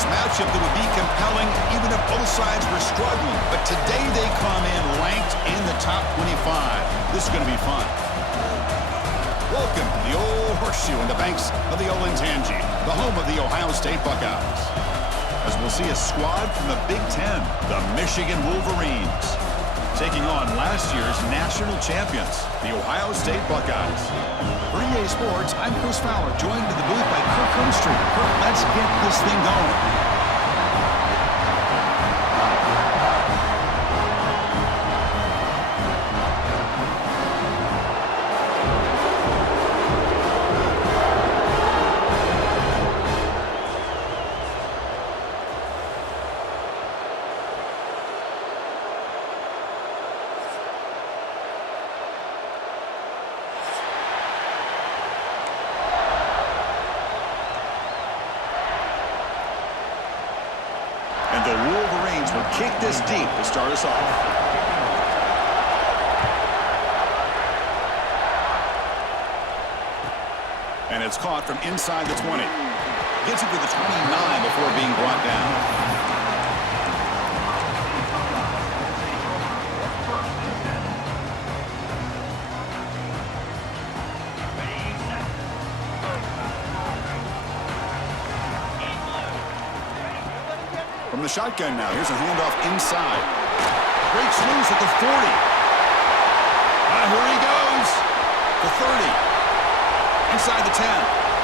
offense matchup that would be compelling even if both sides were struggling. But today they come in ranked in the top 25. This is going to be fun. Welcome to the old horseshoe in the banks of the Olentangy, the home of the Ohio State Buckeyes. As we'll see a squad from the Big Ten, the Michigan Wolverines, taking on last year's national champions, the Ohio State Buckeyes. For EA Sports, I'm Chris Fowler, joined in the booth by Kirk Herbstreit. Kirk, let's get this thing going. And the Wolverines will kick this deep to start us off. And it's caught from inside the 20. Gets it to the 29 before being brought down. From the shotgun now, here's a handoff inside. Breaks loose at the 40. Here he goes. The 30. Inside the 10.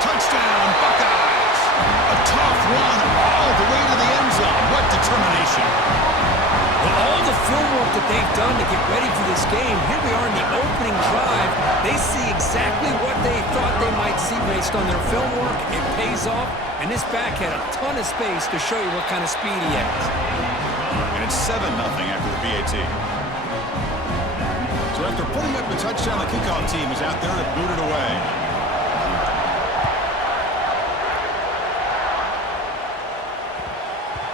Touchdown, Buckeyes. A tough run all the way to the end zone. What determination. Well, all the film work that they've done to get ready for this game, here we are in the opening drive. They see exactly what they thought they might see based on their film work. It pays off. And this back had a ton of space to show you what kind of speed he has. And it's 7-0 after the PAT. So after putting up the touchdown, the kickoff team is out there to boot it away.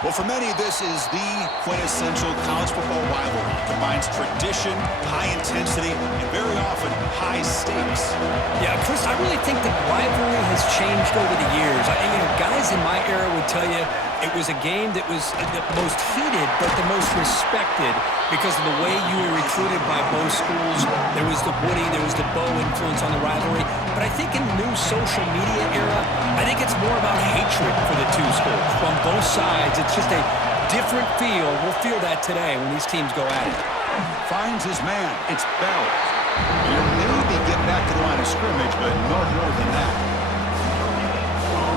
Well, for many, this is the quintessential college football rivalry. It combines tradition, high intensity, and very often high stakes. Yeah, Chris, I really think the rivalry has changed over the years. Guys in my era would tell you it was a game that was the most heated but the most respected because of the way you were recruited by both schools. There was the Woody, there was the Bo influence on the rivalry. But I think in the new social media era, I think it's more about hatred for the two schools. From both sides, it's just a different feel. We'll feel that today when these teams go at it. Finds his man. It's Bell. He'll maybe get back to the line of scrimmage, but no more than that.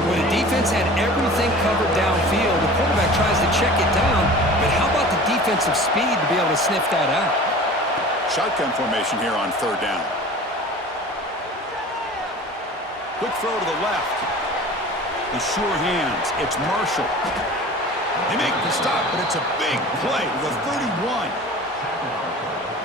Well, the defense had everything covered downfield. The quarterback tries to check it down, but how about the defensive speed to be able to sniff that out? Shotgun formation here on third down. Quick throw to the left. The sure hands. It's Marshall. They make the stop, but it's a big play with a 31.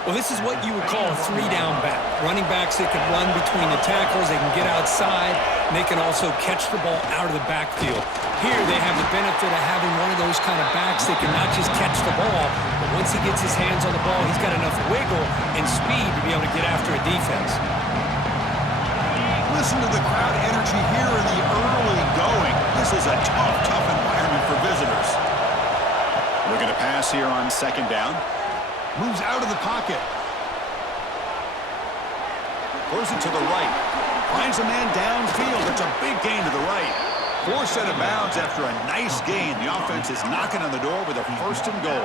Well, this is what you would call a three-down back. Running backs that can run between the tackles, they can get outside, and they can also catch the ball out of the backfield. Here they have the benefit of having one of those kind of backs that can not just catch the ball, but once he gets his hands on the ball, he's got enough wiggle and speed to be able to get after a defense. Listen to the crowd energy here in the early going. This is a tough environment for visitors. Looking to pass here on second down. Moves out of the pocket. Throws it to the right. Finds a man downfield. It's a big gain to the right. Forced out of bounds after a nice gain. The offense is knocking on the door with a first and goal.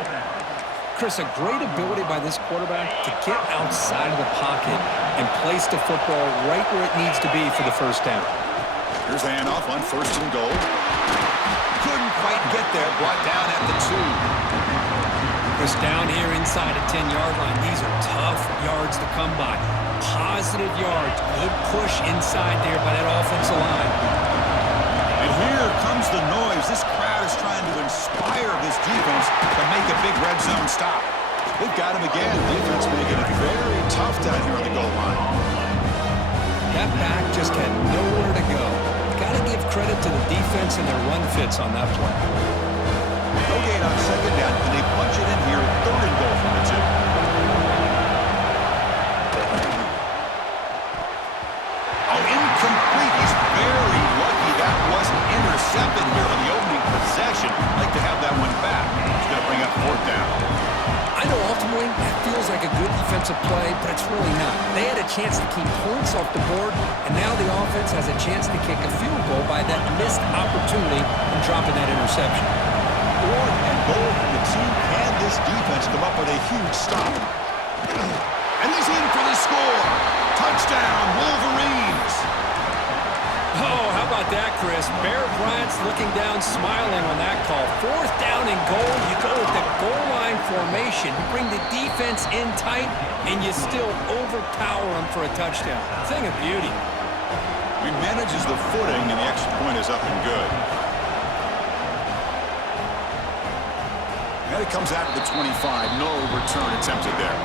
Chris, a great ability by this quarterback to get outside of the pocket and place the football right where it needs to be for the first down. Here's the handoff on first and goal. Couldn't quite get there. Brought down at the 2. Chris, down here inside a 10-yard line, these are tough yards to come by. Positive yards, good push inside there by that offensive line. And here comes the noise. This crowd is trying to inspire this defense to make a big red zone stop. They've got him again. Defense making it very tough down here on the goal line. That back just had nowhere to go. Got to give credit to the defense and their run fits on that play. No gain on second down. Can they punch it in here? Third and goal from the 2. Oh, incomplete. He's very lucky that wasn't intercepted here on the opening possession. like a good defensive play, but it's really not. They had a chance to keep points off the board, and now the offense has a chance to kick a field goal by that missed opportunity and dropping that interception. 4th and goal from the 2. Can this defense come up with a huge stop? And he's in for the score. Touchdown, Wolverines. Oh, how about that, Chris? Bear Bryant's looking down, smiling on that call. 4th down and goal. You go with the goal line formation. You bring the defense in tight, and you still overpower them for a touchdown. Thing of beauty. He manages the footing, and the extra point is up and good. And it comes out to the 25. No return attempted there.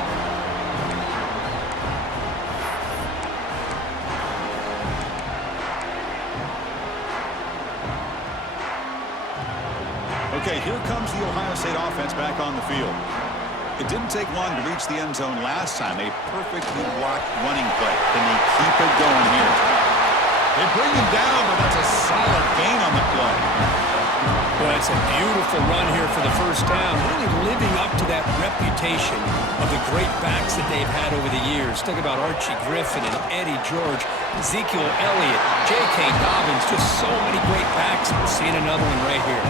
Okay, here comes the Ohio State offense back on the field. It didn't take long to reach the end zone last time. A perfectly blocked running play. Can they keep it going here? They bring him down, but that's a solid gain on the play. Well, it's a beautiful run here for the first down, really living up to that reputation of the great backs that they've had over the years. Think about Archie Griffin and Eddie George, Ezekiel Elliott, J.K. Dobbins, just so many great backs. We're seeing another one right here.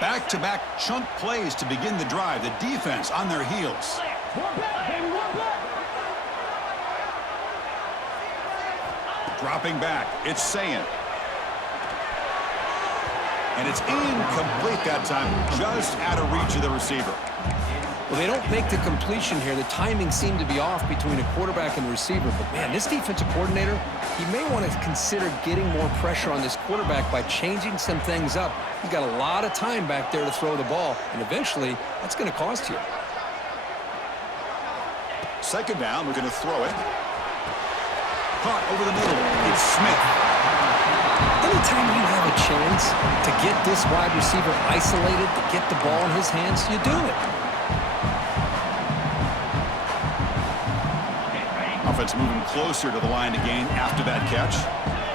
Back-to-back chunk plays to begin the drive. The defense on their heels. Dropping back. It's Sayin. And it's incomplete that time. Just out of reach of the receiver. Well, they don't make the completion here. The timing seemed to be off between a quarterback and the receiver. But, man, this defensive coordinator, he may want to consider getting more pressure on this quarterback by changing some things up. He's got a lot of time back there to throw the ball, and eventually that's going to cost you. 2nd down, we're going to throw it. Caught over the middle. It's Smith. Anytime you have a chance to get this wide receiver isolated, to get the ball in his hands, you do it. Offense moving closer to the line to gain after that catch.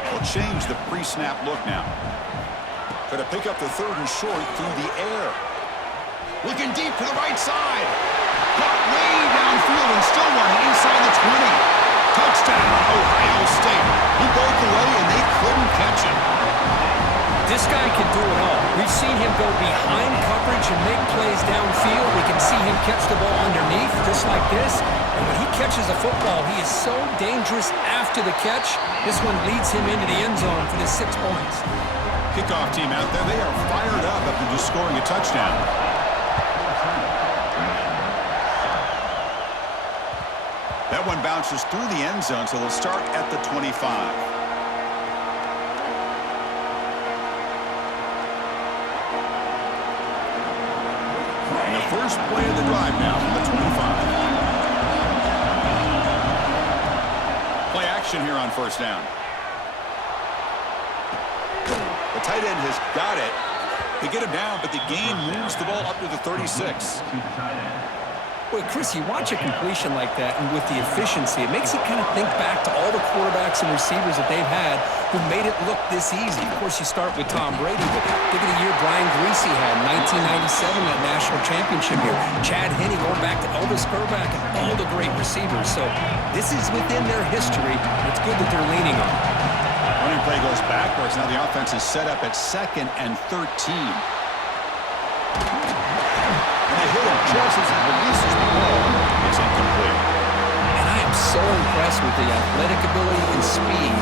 They'll change the pre-snap look now. Going to pick up the 3rd and short through the air. Looking deep to the right side. Caught way downfield and still running inside the 20. Touchdown, Ohio State. He broke away and they couldn't catch him. This guy can do it all. We've seen him go behind coverage and make plays downfield. We can see him catch the ball underneath, just like this. And when he catches a football, he is so dangerous after the catch. This one leads him into the end zone for the 6 points. Kickoff team out there. They are fired up after just scoring a touchdown. That one bounces through the end zone, so they'll start at the 25. First play of the drive now from the 25. Play action here on 1st down. The tight end has got it. They get him down, but the gain moves the ball up to the 36. Well, Chris, you watch a completion like that, and with the efficiency, it makes you kind of think back to all the quarterbacks and receivers that they've had who made it look this easy. Of course, you start with Tom Brady, but think of the year Brian Greasy had in 1997, that national championship year. Chad Henne going back to Elvis Grbac and all the great receivers. So this is within their history. It's good that they're leaning on it. Running play goes backwards. Now the offense is set up at 2nd and 13. They hit him just as he releases the ball. It's incomplete. And I am so impressed with the athletic ability and speed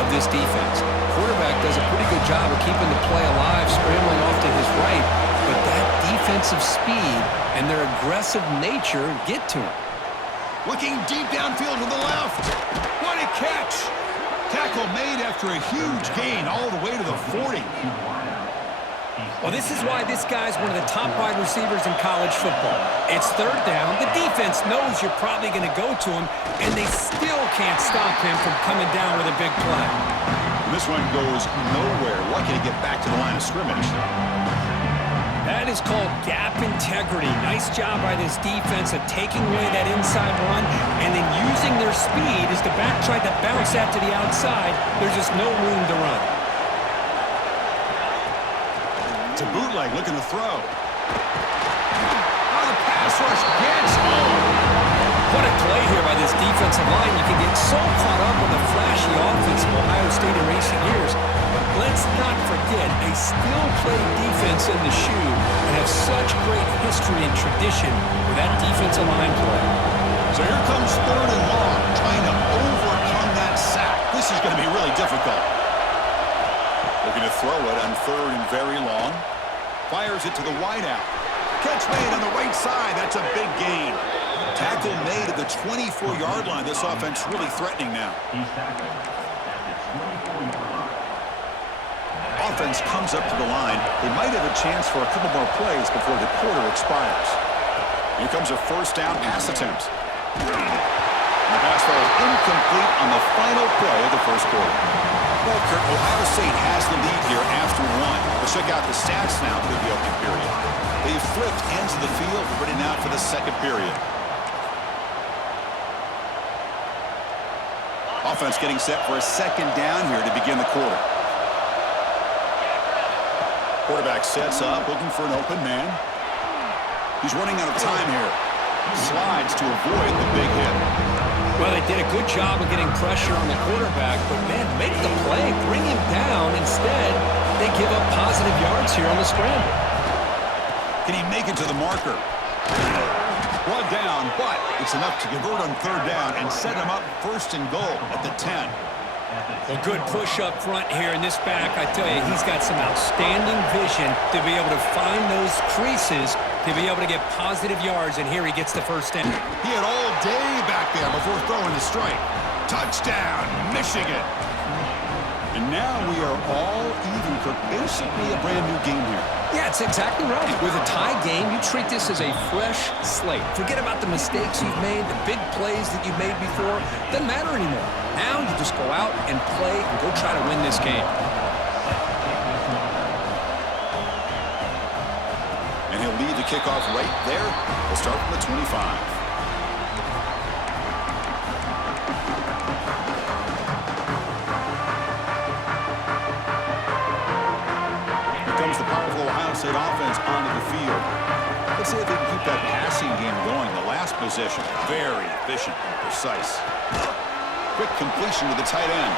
of this defense. Quarterback does a pretty good job of keeping the play alive, scrambling off to his right, but that defensive speed and their aggressive nature get to him. Looking deep downfield to the left. What a catch! Tackle made after a huge gain all the way to the 40. Well, this is why this guy's one of the top wide receivers in college football. It's 3rd down. The defense knows you're probably going to go to him, and they still can't stop him from coming down with a big play. And this one goes nowhere. Lucky to get back to the line of scrimmage. That That is called gap integrity. Nice job by this defense of taking away that inside run and then using their speed as the back tried to bounce that to the outside. There's just no room to run. To bootleg, looking to throw. Oh, the pass rush gets home. What a play here by this defensive line. You can get so caught up on the flashy offense of Ohio State in recent years. But let's not forget, a still-played defense in the shoe and have such great history and tradition with that defensive line play. So here comes 3rd and long, trying to overcome that sack. This is going to be really difficult. Looking to throw it on 3rd and very long. Fires it to the wideout. Catch made on the right side. That's a big gain. Tackle made at the 24-yard line. This offense really threatening now. Offense comes up to the line. They might have a chance for a couple more plays before the quarter expires. Here comes a 1st down pass attempt. The pass falls incomplete on the final play of the 1st quarter. Well, Kurt, Ohio State has the lead here after 1. Let's check out the stats now through the opening period. They've flipped into the field, ready now for the 2nd period. Offense getting set for a 2nd down here to begin the quarter. Quarterback sets up, looking for an open man. He's running out of time here. Slides to avoid the big hit. Well, they did a good job of getting pressure on the quarterback, but, man, make the play, bring him down. Instead, they give up positive yards here on the scramble. Can he make it to the marker? One down, but it's enough to convert on 3rd down and set him up 1st and goal at the 10. Well, good push up front here in this back. I tell you, he's got some outstanding vision to be able to find those creases, to be able to get positive yards, and here he gets the 1st down. He had all day back there before throwing the strike. Touchdown, Michigan. And now we are all even, Kirk. Basically a brand new game here. Yeah, it's exactly right. With a tie game, you treat this as a fresh slate. Forget about the mistakes you've made, the big plays that you've made before. Doesn't matter anymore. Now you just go out and play and go try to win this game. And he'll lead the kickoff right there. We'll start from the 25. The powerful Ohio State offense onto the field. Let's see if they can keep that passing game going. The last possession, very efficient and precise. Quick completion to the tight end.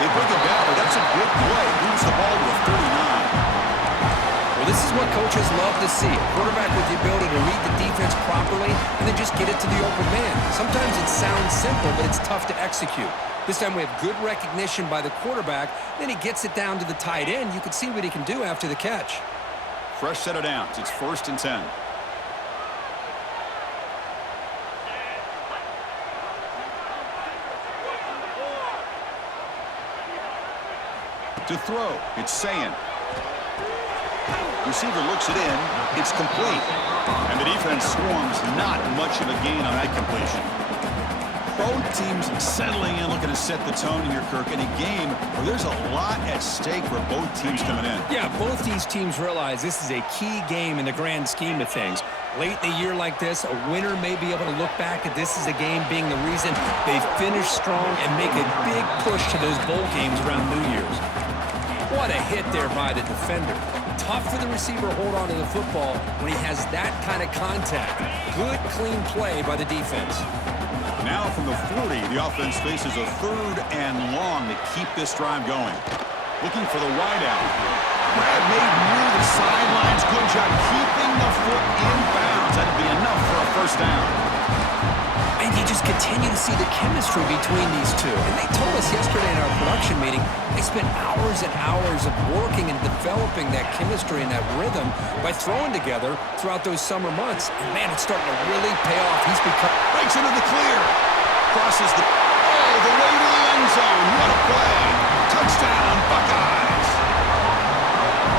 They bring it down, but that's a good play. Moves the ball to a 39. Well, this is what coaches love to see. A quarterback with the ability to read the defense properly and then just get it to the open man. Sometimes it sounds simple, but it's tough to execute. This time we have good recognition by the quarterback. Then he gets it down to the tight end. You can see what he can do after the catch. Fresh set of downs. It's 1st and 10. To throw, it's Sayin. Receiver looks it in. It's complete. And the defense swarms not much of a gain on that completion. Both teams settling in, looking to set the tone here, Kirk, in a game where there's a lot at stake for both teams coming in. Yeah, both these teams realize this is a key game in the grand scheme of things. Late in a year like this, a winner may be able to look back at this as a game being the reason they finish strong and make a big push to those bowl games around New Year's. What a hit there by the defender. Tough for the receiver to hold on to the football when he has that kind of contact. Good, clean play by the defense. Now from the 40, the offense faces a 3rd and long to keep this drive going. Looking for the wideout. Grab made near the sidelines. Good job keeping the foot in bounds. That'd be enough for a 1st down. And you just continue to see the chemistry between these two. And they told us yesterday in our production meeting, they spent hours and hours of working and developing that chemistry and that rhythm by throwing together throughout those summer months. And, man, it's starting to really pay off. He's become... Breaks into the clear. Crosses the... Oh, the way to the end zone. What a play. Touchdown, Buckeyes.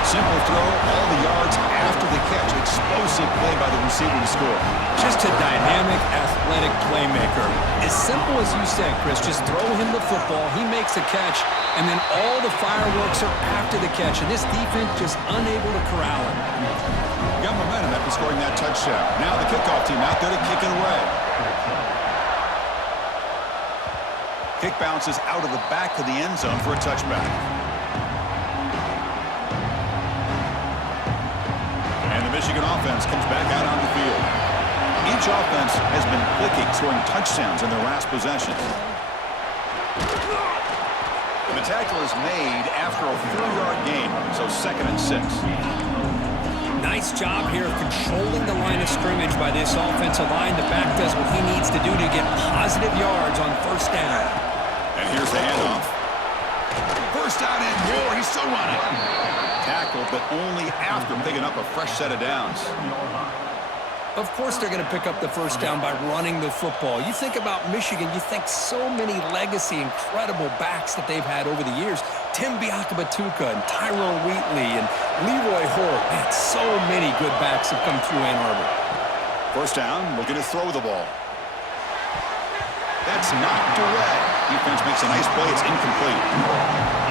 Simple throw, all the yards after the catch. Explosive play by the receiver to score. Just a dynamic, athletic playmaker. As simple as you said, Chris, just throw him the football, he makes a catch, and then all the fireworks are after the catch, and this defense just unable to corral him. Got momentum after scoring that touchdown. Now the kickoff team out there to kick it away. Kick bounces out of the back of the end zone for a touchback. And the Michigan offense comes back out on the field. Each offense has been clicking, scoring touchdowns in their last possessions. The tackle is made after a 4-yard gain, so 2nd and 6. Nice job here of controlling the line of scrimmage by this offensive line. The back does what he needs to do to get positive yards on 1st down. And here's the handoff. 1st down and more. He's still running. Tackle, but only after picking up a fresh set of downs. Of course they're going to pick up the 1st down by running the football. You think about Michigan, you think so many legacy, incredible backs that they've had over the years. Tim Biakabatuka and Tyrone Wheatley and Leroy Hort. Man, so many good backs have come through Ann Arbor. 1st down, looking to throw the ball. That's knocked away. Defense makes a nice play. It's incomplete.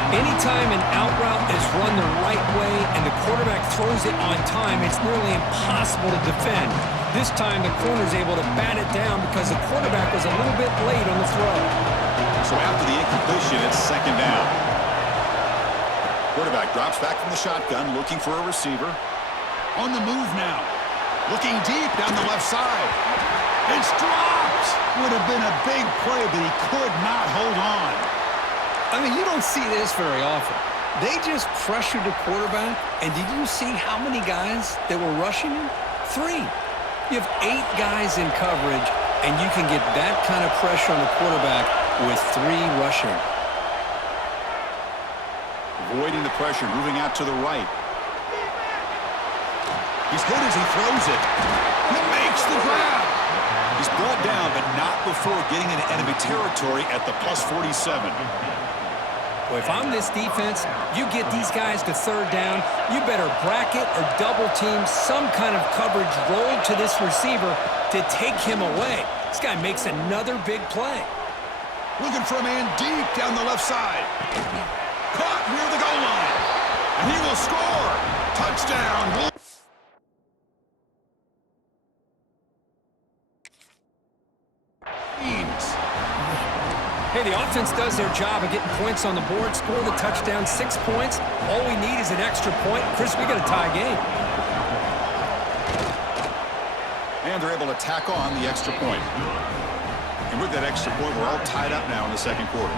Anytime an out route is run the right way and the quarterback throws it on time, it's nearly impossible to defend. This time the corner's able to bat it down because the quarterback was a little bit late on the throw. So after the incompletion, it's 2nd down. Quarterback drops back from the shotgun, looking for a receiver. On the move now. Looking deep down the left side. It's dropped. Would have been a big play, but he could not hold on. I mean, you don't see this very often. They just pressured the quarterback, and did you see how many guys that were rushing him? 3. You have 8 guys in coverage, and you can get that kind of pressure on the quarterback with 3 rushing. Avoiding the pressure, moving out to the right. He's hit as he throws it. He makes the grab. He's brought down, but not before getting into enemy territory at the +47. Well, if I'm this defense, you get these guys to 3rd down, you better bracket or double team some kind of coverage roll to this receiver to take him away. This guy makes another big play. Looking for a man deep down the left side. Caught near the goal line. And he will score. Touchdown. Hey, the offense does their job of getting points on the board, score the touchdown, 6 points. All we need is an extra point. Chris, we got a tie game. And they're able to tack on the extra point. And with that extra point, we're all tied up now in the 2nd quarter.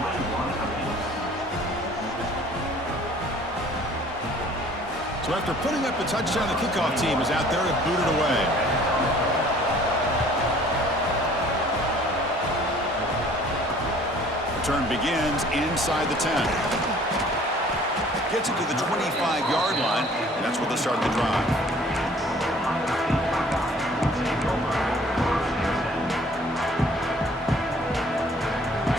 So after putting up the touchdown, the kickoff team is out there to boot it away. Return begins inside the 10. Gets it to the 25-yard line, and that's where they start the drive.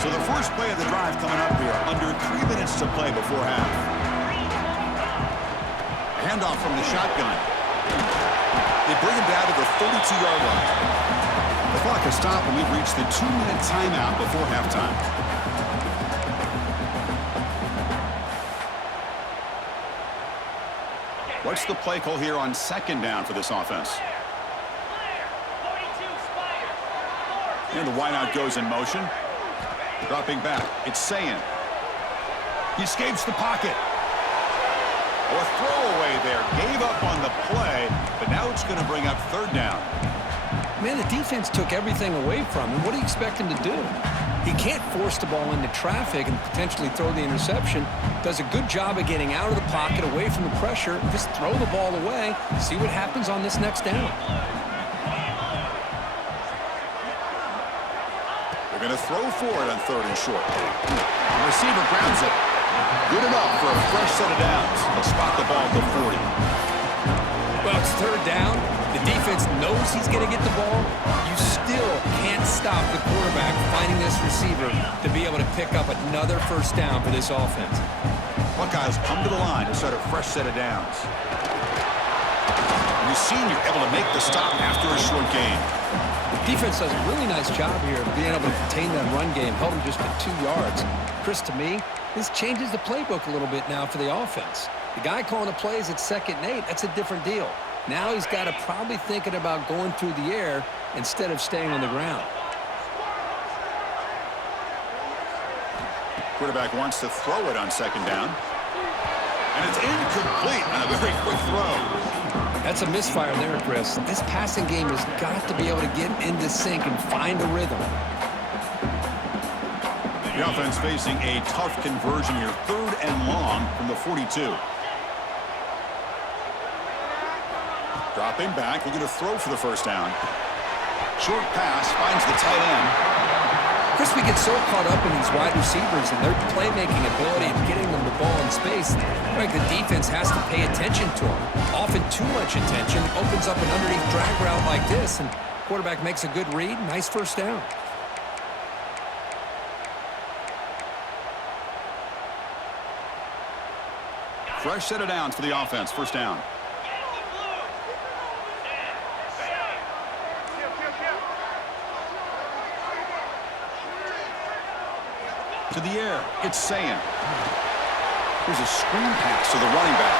So the first play of the drive coming up here, under 3 minutes to play before half. A handoff from the shotgun. They bring him down to the 32-yard line. The clock has stopped, and we've reached the 2-minute timeout before halftime. What's the play call here on 2nd down for this offense? And the wideout goes in motion. Dropping back, it's Sayin. He escapes the pocket. Oh, a throwaway there. Gave up on the play, but now it's going to bring up 3rd down. Man, the defense took everything away from him. What do you expect him to do? He can't force the ball into traffic and potentially throw the interception. Does a good job of getting out of the pocket, away from the pressure. Just throw the ball away. See what happens on this next down. They're going to throw for it on 3rd and short. The receiver grabs it. Good enough for a fresh set of downs. They'll spot the ball at the 40. Well, it's 3rd down. The defense knows he's going to get the ball. You still can't stop the quarterback finding this receiver to be able to pick up another 1st down for this offense. Buckeyes come to the line to start a fresh set of downs. And the senior able to make the stop after a short gain. The defense does a really nice job here of being able to contain that run game, held them just at 2 yards. Chris, to me, this changes the playbook a little bit now for the offense. The guy calling the plays at 2nd and 8, that's a different deal. Now he's got to probably thinking about going through the air instead of staying on the ground. Quarterback wants to throw it on 2nd down. And it's incomplete on a very quick throw. That's a misfire there, Chris. This passing game has got to be able to get into sync and find a rhythm. The offense facing a tough conversion here. 3rd and long from the 42. Dropping back, looking to throw for the 1st down. Short pass finds the tight end. Chris, we get so caught up in these wide receivers and their playmaking ability and getting them the ball in space. Like the defense has to pay attention to them. Often too much attention opens up an underneath drag route like this, and quarterback makes a good read. Nice 1st down. Fresh set of downs for the offense. 1st down. To the air, it's Sayin. Here's a screen pass to the running back.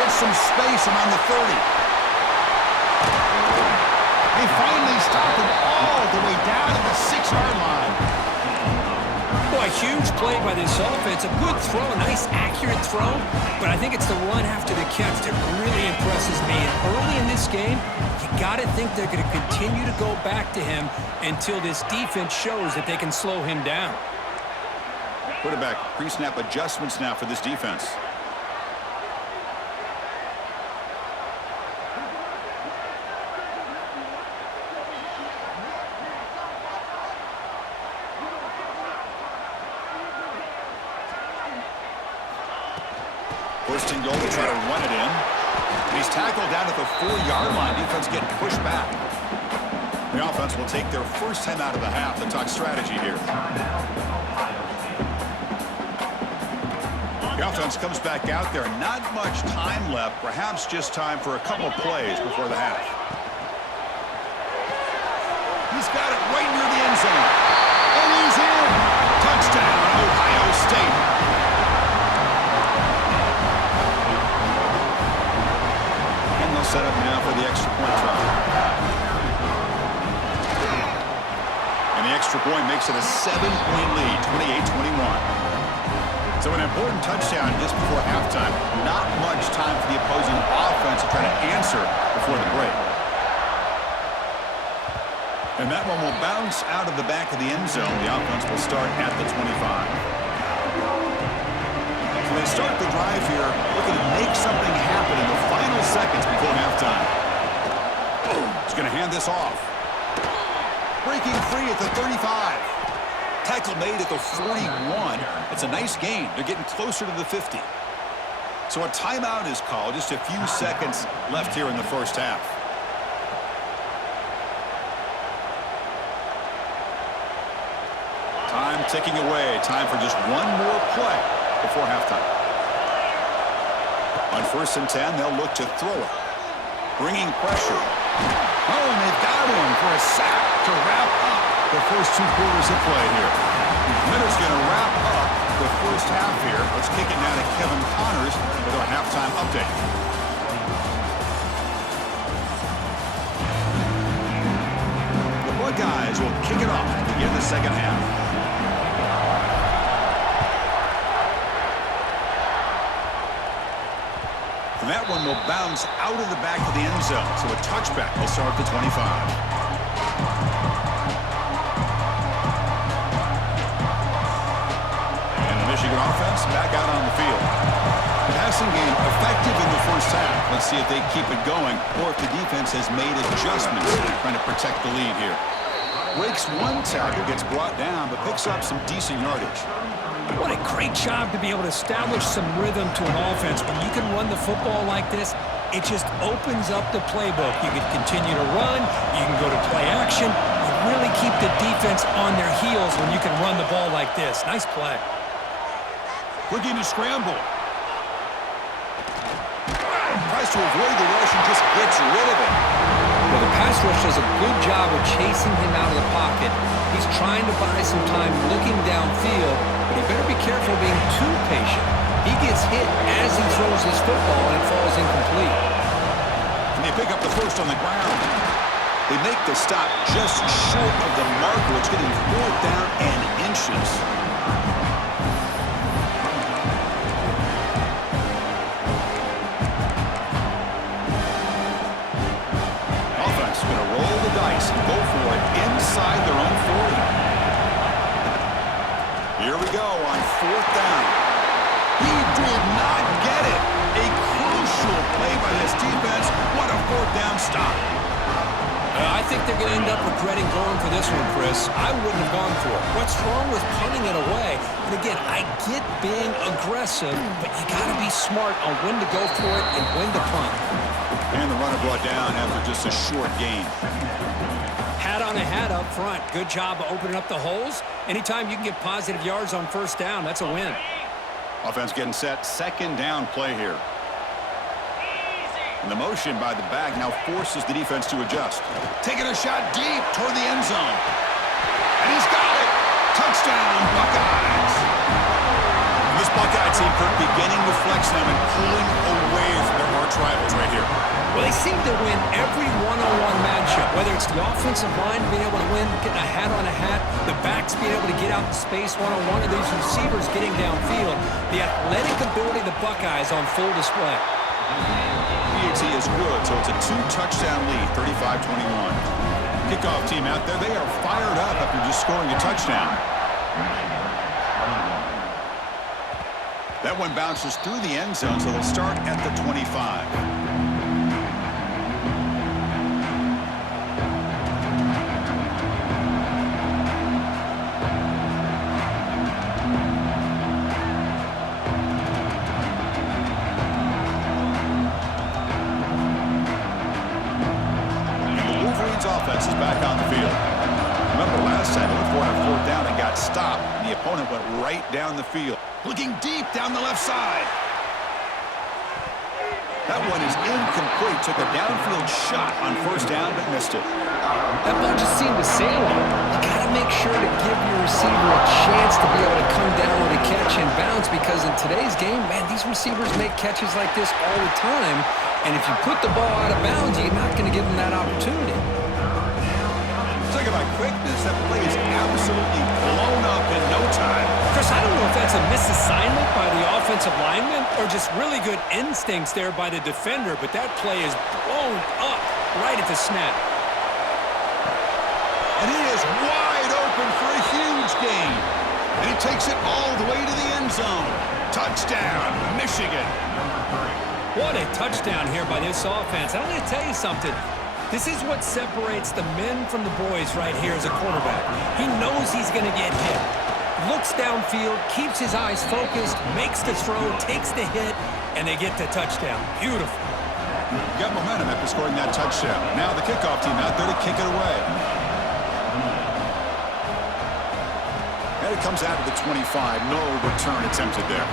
Gets some space around the 30. They finally stopped him all the way down to the 6-yard line. Boy, huge play by this offense. A good throw, a nice accurate throw, but I think it's the run after the catch that really impresses me. And early in this game, you got to think they're going to continue to go back to him until this defense shows that they can slow him down. Quarterback pre-snap adjustments now for this defense. First and goal to try to run it in. And he's tackled down at the 4-yard line. Defense getting pushed back. The offense will take their first time out of the half to talk strategy here. The offense comes back out there. Not much time left. Perhaps just time for a couple of plays before the half. He's got it right near the end zone. And he's in. Touchdown, Ohio State. And they'll set up now for the extra point try. And the extra point makes it a 7-point lead, 28-21. So an important touchdown just before halftime. Not much time for the opposing offense to try to answer before the break. And that one will bounce out of the back of the end zone. The offense will start at the 25. So they start the drive here, looking to make something happen in the final seconds before halftime. He's going to hand this off. Breaking free at the 35. Tackle made at the 41. It's a nice gain. They're getting closer to the 50. So a timeout is called. Just a few seconds left here in the 1st half. Time ticking away. Time for just one more play before halftime. On 1st and 10, they'll look to throw it. Bringing pressure. Oh, and they've got him for a sack to wrap up the first 2 quarters of play here. Miller's going to wrap up the 1st half here. Let's kick it now to Kevin Connors with our halftime update. The Buckeyes will kick it off to begin the 2nd half. And that one will bounce out of the back of the end zone. So a touchback will start at the 25. Michigan offense back out on the field. The passing game effective in the 1st half. Let's see if they keep it going or if the defense has made adjustments trying to protect the lead here. Breaks one tackle, gets brought down, but picks up some decent yardage. What a great job to be able to establish some rhythm to an offense. When you can run the football like this, it just opens up the playbook. You can continue to run. You can go to play action. You really keep the defense on their heels when you can run the ball like this. Nice play. Looking to scramble. Tries to avoid the rush and just gets rid of it. Well, the pass rush does a good job of chasing him out of the pocket. He's trying to buy some time looking downfield, but he better be careful being too patient. He gets hit as he throws his football, and it falls incomplete. And they pick up the first on the ground. They make the stop just short of the marker. It's getting 4th down and inches. Offense is going to roll the dice and go for it inside their own 40. Here we go on 4th down. He did not get it. A crucial play by this defense. What a 4th down stop. I think they're going to end up regretting going for this one, Chris. I wouldn't have gone for it. What's wrong with punting it away? And again, I get being aggressive, but you got to be smart on when to go for it and when to punt. And the runner brought down after just a short gain. Hat on a hat up front. Good job of opening up the holes. Anytime you can get positive yards on 1st down, that's a win. Offense getting set. 2nd down play here. And the motion by the back now forces the defense to adjust. Taking a shot deep toward the end zone. And he's got it. Touchdown, Buckeyes. And this Buckeye team beginning to flex them and pulling away from their arch rivals right here. Well, they seem to win every one-on-one matchup, whether it's the offensive line being able to win, getting a hat on a hat, the backs being able to get out in space one-on-one, and these receivers getting downfield. The athletic ability of the Buckeyes on full display. PAT is good, so it's a 2-touchdown lead, 35-21. Kickoff team out there, they are fired up after just scoring a touchdown. That one bounces through the end zone, so they'll start at the 25. Offense is back on the field. Remember last time they went for it on 4th down and got stopped, and the opponent went right down the field. Looking deep down the left side. That one is incomplete. Took a downfield shot on 1st down, but missed it. That ball just seemed to sail on. You got to make sure to give your receiver a chance to be able to come down with a catch and bounce, because in today's game, man, these receivers make catches like this all the time, and if you put the ball out of bounds, you're not going to give them that opportunity. Talk about quickness. That play is absolutely blown up in no time. Chris, I don't know if that's a misassignment by the offensive lineman or just really good instincts there by the defender, but that play is blown up right at the snap. And he is wide open for a huge gain. And he takes it all the way to the end zone. Touchdown, Michigan. What a touchdown here by this offense. I'm going to tell you something. This is what separates the men from the boys right here as a quarterback. He knows he's going to get hit. Looks downfield, keeps his eyes focused, makes the throw, takes the hit, and they get the touchdown. Beautiful. Got momentum after scoring that touchdown. Now the kickoff team out there to kick it away. And it comes out of the 25. No return attempted there.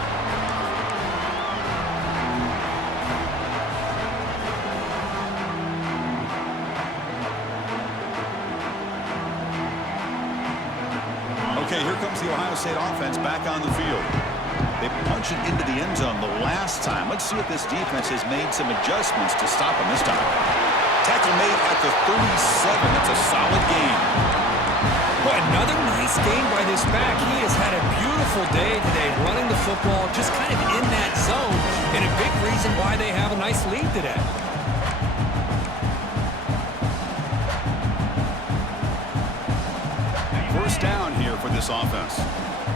Okay, here comes the Ohio State offense back on the field. They punch it into the end zone the last time. Let's see if this defense has made some adjustments to stop him this time. Tackle made at the 37. That's a solid gain. Boy, another nice game by this back. He has had a beautiful day today running the football, just kind of in that zone, and a big reason why they have a nice lead today. First down here for this offense.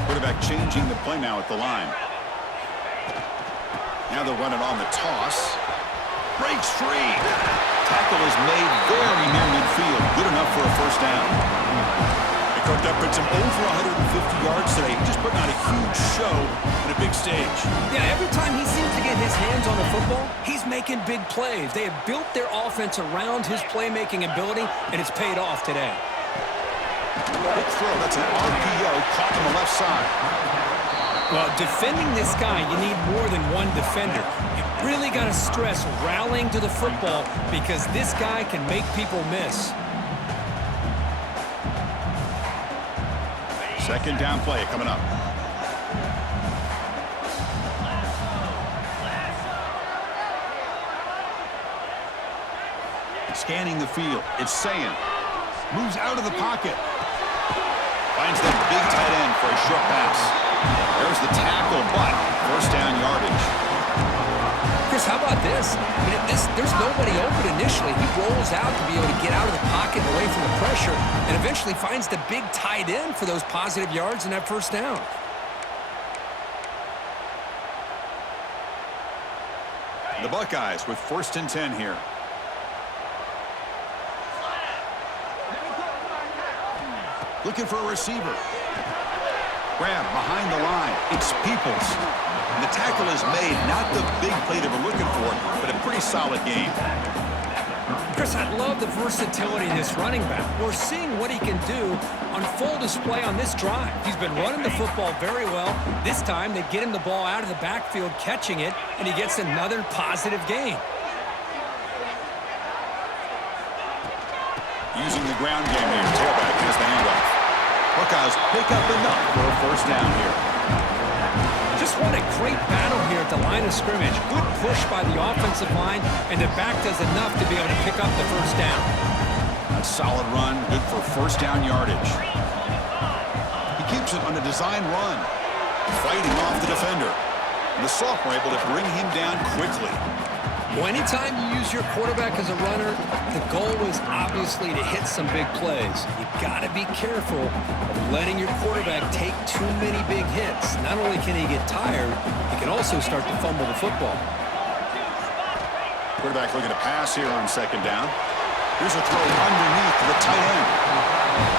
Quarterback changing the play now at the line. Now they'll run it on the toss. Breaks free. Tackle is made very near midfield. Good enough for a first down. They cooked up, puts him over 150 yards today. Just putting on a huge show on a big stage. Yeah, every time he seems to get his hands on the football, he's making big plays. They have built their offense around his playmaking ability, and it's paid off today. Big throw. That's an RPO caught on the left side. Well, defending this guy, you need more than one defender. You really got to stress rallying to the football because this guy can make people miss. Second down play coming up. Scanning the field. It's saying. Moves out of the pocket. Finds that big tight end for a short pass. There's the tackle, but first down yardage. Chris, how about this? I mean, there's nobody open initially. He rolls out to be able to get out of the pocket and away from the pressure and eventually finds the big tight end for those positive yards and that first down. The Buckeyes with 1st and 10 here. Looking for a receiver. Grab behind the line. It's Peoples. And the tackle is made. Not the big play that we're looking for, but a pretty solid game. Chris, I love the versatility of this running back. We're seeing what he can do on full display on this drive. He's been running the football very well. This time, they get him the ball out of the backfield, catching it, and he gets another positive gain. Using the ground game here. Tailback has the handoff. Buckeyes pick up enough for a first down here. Just what a great battle here at the line of scrimmage. Good push by the offensive line, and the back does enough to be able to pick up the first down. A solid run, good for first down yardage. He keeps it on a design run, fighting off the defender. And the sophomore able to bring him down quickly. Well, anytime you use your quarterback as a runner, the goal is obviously to hit some big plays. You got to be careful of letting your quarterback take too many big hits. Not only can he get tired, he can also start to fumble the football. Quarterback looking to pass here on second down. Here's a throw underneath to the tight end.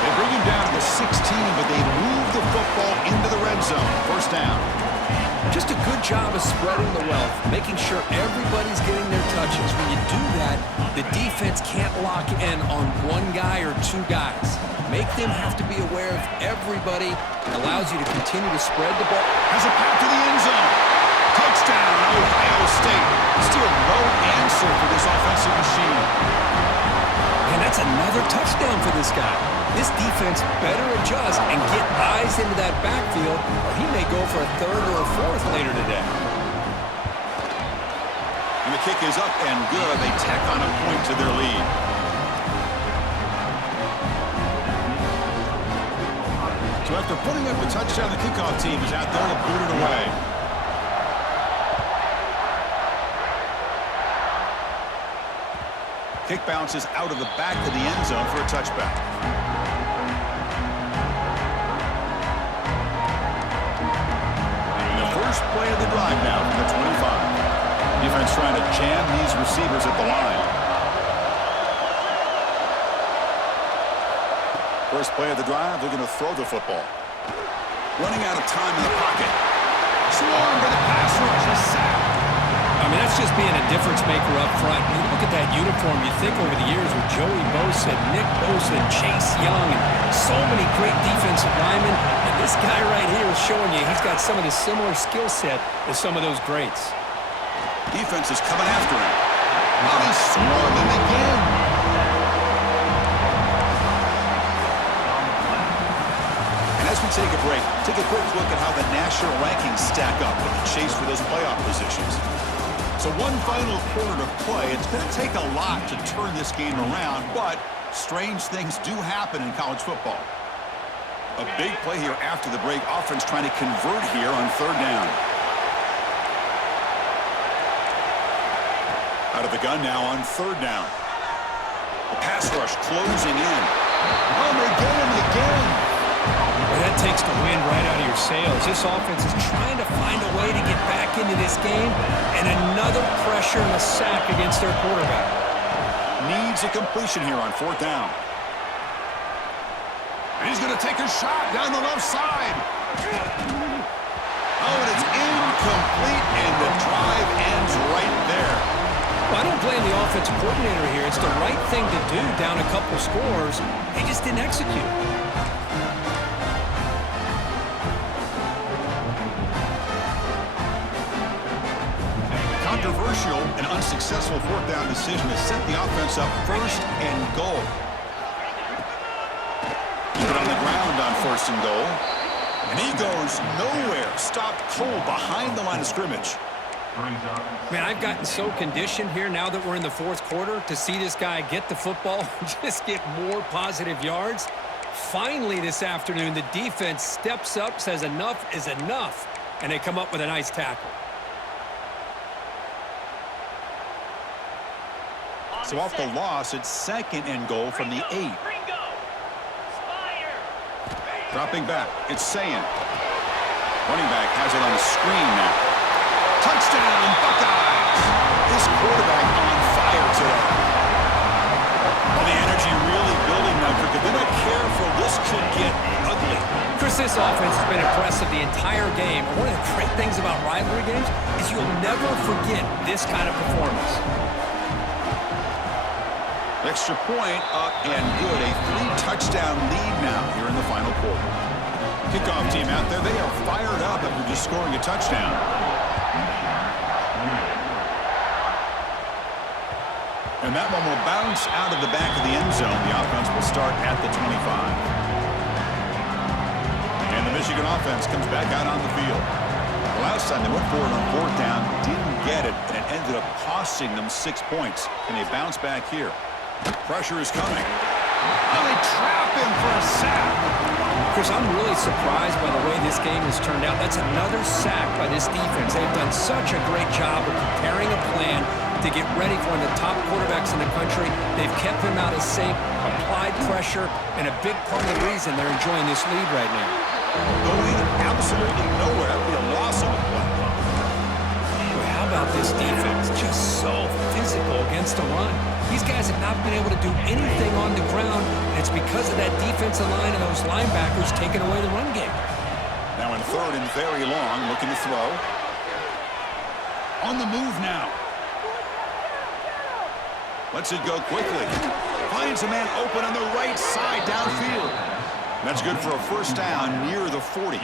They bring him down to the 16, but they move the football into the red zone. First down. Just a good job of spreading the wealth, making sure everybody's getting their touches. When you do that, the defense can't lock in on one guy or two guys. Make them have to be aware of everybody. It allows you to continue to spread the ball. Has a pass to the end zone. Touchdown, Ohio State. Still no answer for this offensive machine. And that's another touchdown for this guy. This defense better adjust and get eyes into that backfield, or he may go for a third or a fourth later today. And the kick is up and good. They tack on a point to their lead. So after putting up a touchdown, the kickoff team is out there to boot it away. Kick bounces out of the back of the end zone for a touchback. First play of the drive now from the 25. Defense trying to jam these receivers at the line. First play of the drive, they're going to throw the football. Running out of time in the pocket. Swarmed by the pass rush. A sack. I mean, that's just being a difference maker up front. You look at that uniform, you think over the years with Joey Bosa, Nick Bosa, Chase Young, and so many great defensive linemen. And this guy right here is showing you he's got some of the similar skill set as some of those greats. Defense is coming after him. Now they swarm him again. And as we take a break, take a quick look at how the national rankings stack up in the chase for those playoff positions. So one final quarter to play. It's going to take a lot to turn this game around, but strange things do happen in college football. A big play here after the break. Offense trying to convert here on third down. Out of the gun now on third down. The pass rush closing in. Oh, they get him again. Well, that takes the wind right out of your sails. This offense is trying to find a way to get back into this game, and another pressure and a sack against their quarterback. Needs a completion here on fourth down. And he's going to take a shot down the left side. Oh, and it's incomplete, and the drive ends right there. Well, I don't blame the offensive coordinator here. It's the right thing to do down a couple scores. They just didn't execute. successful fourth down decision to set the offense up first and goal. Keep it on the ground on first and goal. And he goes nowhere. Stopped cold behind the line of scrimmage. Man, I've gotten so conditioned here now that we're in the fourth quarter to see this guy get the football and just get more positive yards. Finally this afternoon, the defense steps up, says enough is enough, and they come up with a nice tackle. So off the loss, it's second and goal from the 8. Dropping back, it's Sayin. Running back has it on the screen now. Touchdown, Buckeyes! This quarterback on fire today. Well, the energy really building now. If they're not careful, this could get ugly. Chris, this offense has been impressive the entire game. And one of the great things about rivalry games is you'll never forget this kind of performance. Extra point up and good. A 3-touchdown lead now here in the final quarter. Kickoff team out there. They are fired up after just scoring a touchdown. And that one will bounce out of the back of the end zone. The offense will start at the 25. And the Michigan offense comes back out on the field. The last time they went for it on fourth down, didn't get it, and it ended up costing them 6 points. And they bounce back here. Pressure is coming. Oh, they trap him for a sack. Chris, I'm really surprised by the way this game has turned out. That's another sack by this defense. They've done such a great job of preparing a plan to get ready for one of the top quarterbacks in the country. They've kept him out of sync, applied pressure, and a big part of the reason they're enjoying this lead right now. Going absolutely nowhere. That would be a loss of a play. Well, how about this defense? Just so physical against the run. These guys have not been able to do anything on the ground, and it's because of that defensive line and those linebackers taking away the run game. Now in third and very long, looking to throw. On the move now. Lets it go quickly. Finds a man open on the right side downfield. That's good for a first down near the 40.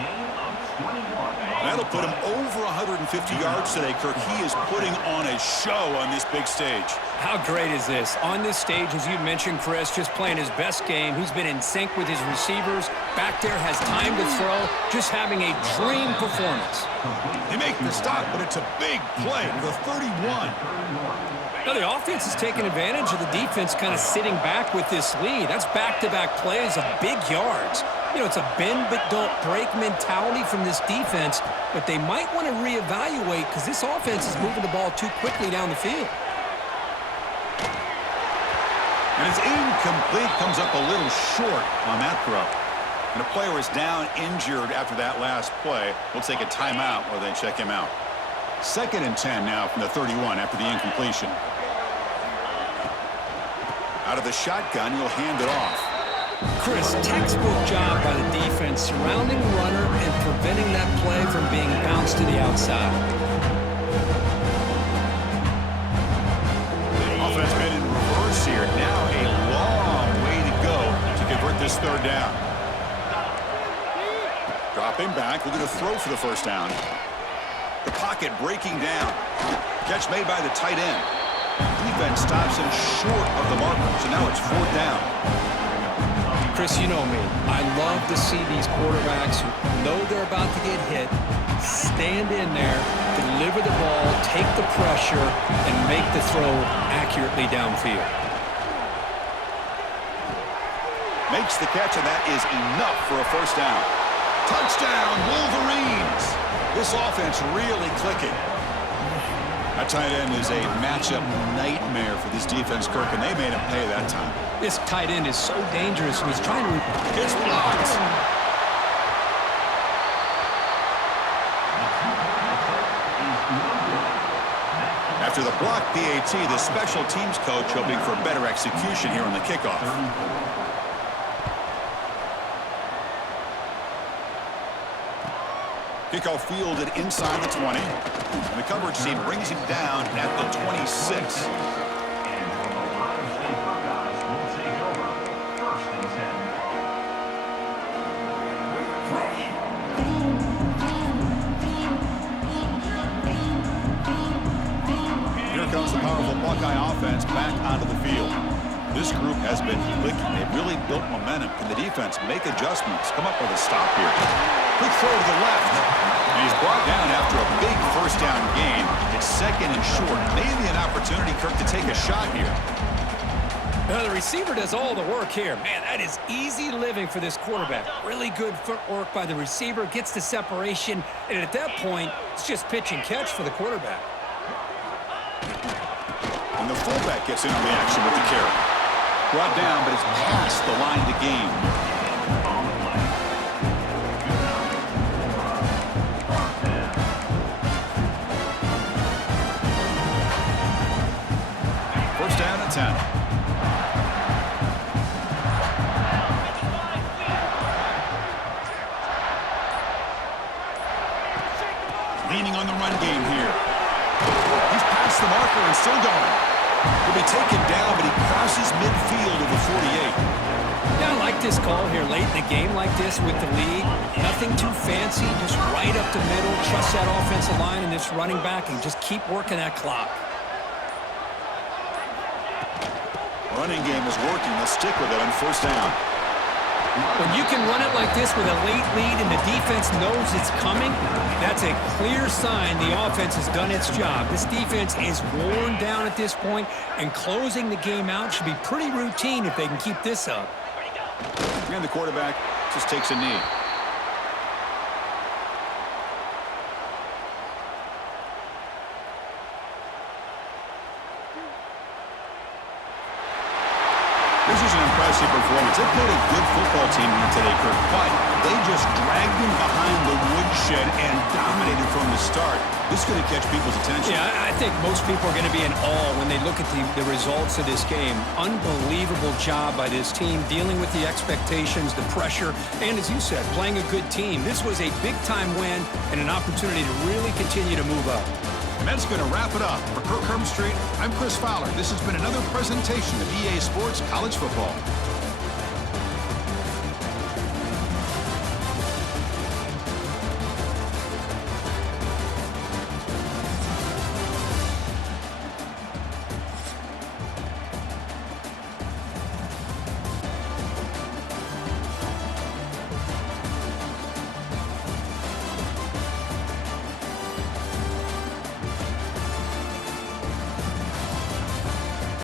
That'll put him over 150 yards today, Kirk. He is putting on a show on this big stage. How great is this? On this stage, as you mentioned, Chris, just playing his best game. He's been in sync with his receivers. Back there, has time to throw. Just having a dream performance. They make the stop, but it's a big play with a 31. Now, the offense is taking advantage of the defense kind of sitting back with this lead. That's back-to-back plays of big yards. You know, it's a bend but don't break mentality from this defense, but they might want to reevaluate because this offense is moving the ball too quickly down the field. And it's incomplete, comes up a little short on that throw. And a player is down injured after that last play. We'll take a timeout while they check him out. 2nd and 10 now from the 31 after the incompletion. Out of the shotgun, he'll hand it off. Chris, textbook job by the defense surrounding the runner and preventing that play from being bounced to the outside. Offense been in reverse here. Now a long way to go to convert this third down. Dropping back, looking to throw for the first down. The pocket breaking down. Catch made by the tight end. Defense stops him short of the marker, so now it's fourth down. Chris, you know me. I love to see these quarterbacks who know they're about to get hit, stand in there, deliver the ball, take the pressure, and make the throw accurately downfield. Makes the catch, and that is enough for a first down. Touchdown, Wolverines! This offense really clicking. That tight end is a matchup nightmare for this defense, Kirk, and they made him pay that time. This tight end is so dangerous. He's trying to... It's blocked. After the block PAT, the special teams coach hoping for better execution here on the kickoff. Kickoff fielded inside the 20. And the coverage team brings him down at the 26. Here comes the powerful Buckeye offense back onto the field. This group has been clicking. They've really built momentum. Can the defense make adjustments? Come up with a stop here. Quick throw to the left. And he's brought down after a big first down gain. It's second and short. Maybe an opportunity, Kirk, to take a shot here. Now, the receiver does all the work here. Man, that is easy living for this quarterback. Really good footwork by the receiver, gets the separation, and at that point, it's just pitch and catch for the quarterback. And the fullback gets into the action with the carry. Brought down, but it's past the line to gain. First down at 10. Leaning on the run game here. He's past the marker and still going. He'll be taken down, but he crosses midfield of the 48. Yeah, I like this call here late in the game like this with the lead. Nothing too fancy, just right up the middle. Trust that offensive line and this running back and just keep working that clock. Running game is working. They'll stick with it on first down. When you can run it like this with a late lead and the defense knows it's coming, that's a clear sign the offense has done its job. This defense is worn down at this point, and closing the game out should be pretty routine if they can keep this up. And the quarterback just takes a knee. This is an impressive performance. They played a good football team here today, Kirk, but they just dragged them behind the woodshed and dominated from the start. This is going to catch people's attention. Yeah, I think most people are going to be in awe when they look at the results of this game. Unbelievable job by this team, dealing with the expectations, the pressure, and as you said, playing a good team. This was a big-time win and an opportunity to really continue to move up. And that's going to wrap it up. For Kirk Herbstreit, I'm Chris Fowler. This has been another presentation of EA Sports College Football.